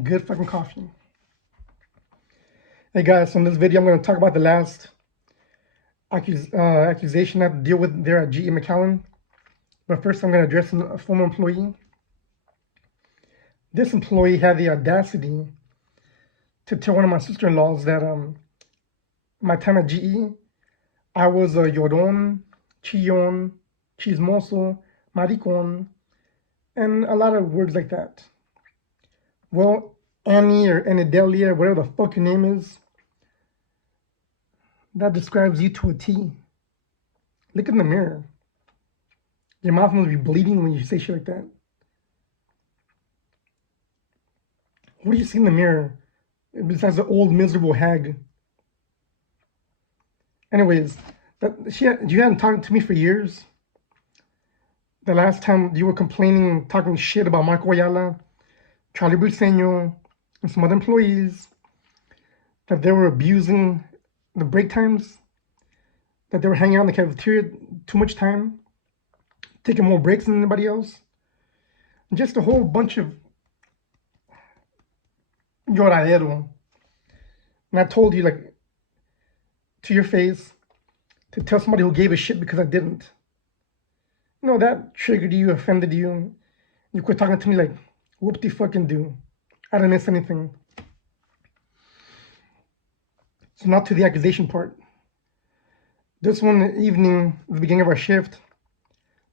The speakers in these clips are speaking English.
Good fucking coffee. Hey guys, so in this video I'm going to talk about the last accusation I have to deal with there at GE McAllen. But first I'm going to address a former employee. This employee had the audacity to tell one of my sister-in-laws that my time at GE, I was a llorón, chillón, chismoso, maricón, and a lot of words like that. Well, Annie or Anadelia, whatever the fuck your name is, that describes you to a T. Look in the mirror. Your mouth must be bleeding when you say shit like that. What do you see in the mirror besides the old miserable hag? Anyways, you hadn't talked to me for years. The last time you were complaining, talking shit about Marco Ayala, Charlie Briseño, and some other employees, that they were abusing the break times, that they were hanging out in the cafeteria too much time, taking more breaks than anybody else, and just a whole bunch of lloradero. And I told you, like, to your face, to tell somebody who gave a shit because I didn't. You know, that triggered you, offended you. You quit talking to me like, whoop-de-fucking do. I didn't miss anything. So now to the accusation part. This one evening, at the beginning of our shift,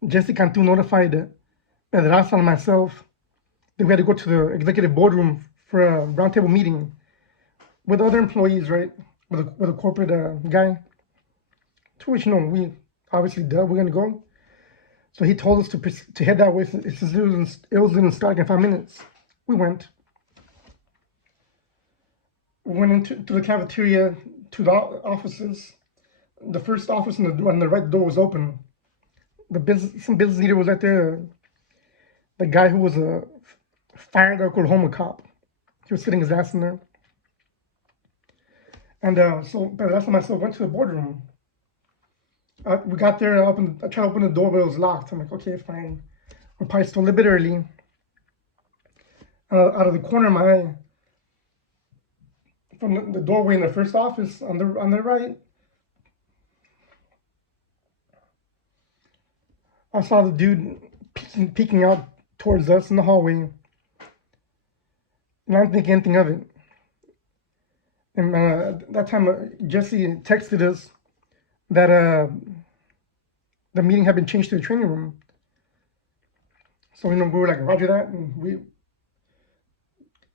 Jesse Cantu notified Pedraza and myself that we had to go to the executive boardroom for a roundtable meeting with other employees, right? With a corporate guy. To which, we obviously, we're going to go. So he told us to head that way. It was in start in 5 minutes. We went. We went into the cafeteria, to the offices. The first office on the right door was open. Some business leader was right there. The guy who was a fired Oklahoma cop. He was sitting his ass in there. And so Pedraza and myself went to the boardroom. We got there, I tried to open the door, but it was locked. I'm like, okay, fine. We're probably still a little bit early. Out of the corner of my eye, from the doorway in the first office on the right, I saw the dude peeking out towards us in the hallway. And I didn't think anything of it. And that time, Jesse texted us that the meeting had been changed to the training room. So, we were like, roger that, and we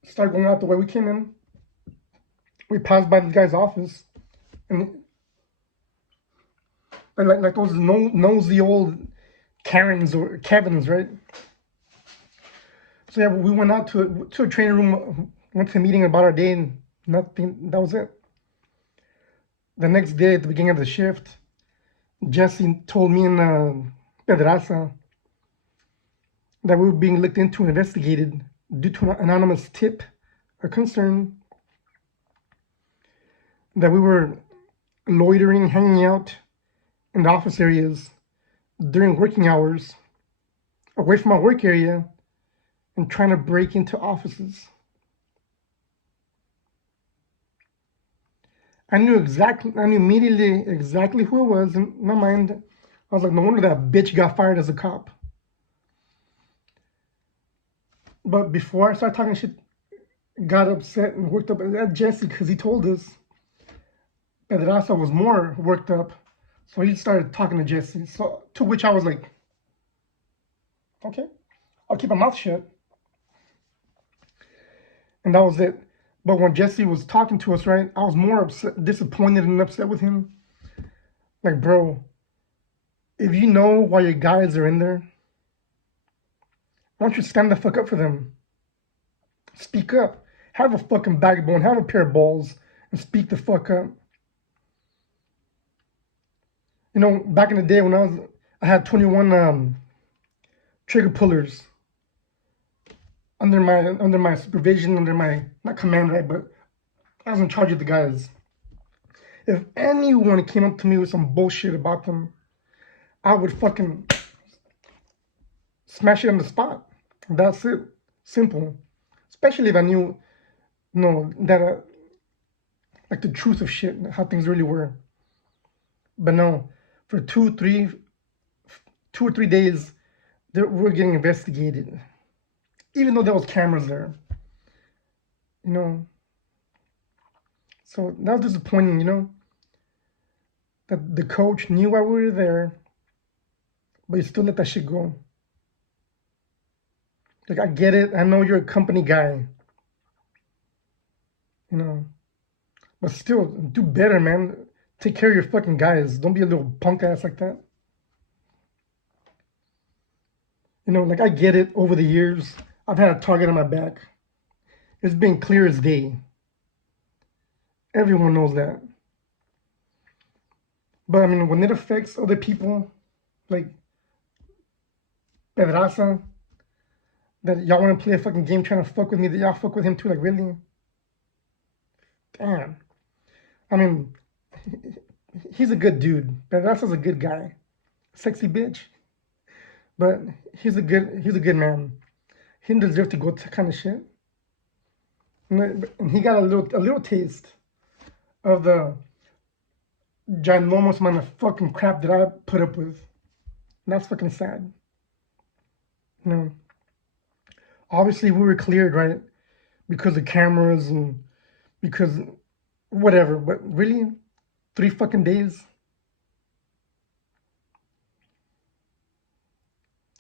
started going out the way we came in. We passed by the guy's office, and like those nosy old Karens or Kevins, right? So yeah, we went out to a training room, went to a meeting about our day, and nothing. That was it. The next day, at the beginning of the shift, Jesse told me and Pedraza that we were being looked into and investigated due to an anonymous tip or concern that we were loitering, hanging out in the office areas during working hours, away from our work area, and trying to break into offices. I knew immediately exactly who it was in my mind. I was like, no wonder that bitch got fired as a cop. But before I started talking shit, got upset and worked up at Jesse because he told us Pedraza was more worked up. So he started talking to Jesse. So to which I was like, okay, I'll keep my mouth shut. And that was it. But when Jesse was talking to us, right, I was more disappointed and upset with him. Like, bro, if you know why your guys are in there, why don't you stand the fuck up for them? Speak up. Have a fucking backbone. Have a pair of balls and speak the fuck up. Back in the day when I had 21 trigger pullers under my supervision, under my, not command, right, but I was in charge of the guys. If anyone came up to me with some bullshit about them, I would fucking smash it on the spot. That's it. Simple. especially if I knew, that like the truth of shit, how things really were. But no, for 2 or 3 days, we're getting investigated, even though there was cameras there, you know. So that was disappointing, that the coach knew why we were there, but he still let that shit go. Like, I get it. I know you're a company guy, you know, but still, do better, man. Take care of your fucking guys. Don't be a little punk ass like that. Like, I get it. Over the years, I've had a target on my back. It's been clear as day. Everyone knows that. But I mean, when it affects other people, like Pedraza, that y'all want to play a fucking game trying to fuck with me, that y'all fuck with him too, like, really? Damn. I mean, he's a good dude. Pedraza's a good guy. Sexy bitch. But he's a good man. He didn't deserve to go to kind of shit. And he got a little taste of the ginormous amount of fucking crap that I put up with. And that's fucking sad. Obviously we were cleared, right? Because of cameras and because whatever. But really, 3 fucking days?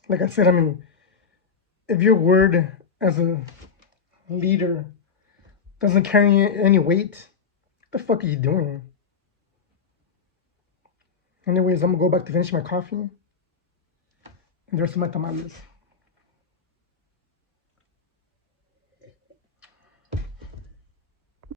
Like I said, I mean, if your word as a leader doesn't carry any weight, what the fuck are you doing? Anyways, I'm gonna go back to finish my coffee and the rest of my tamales.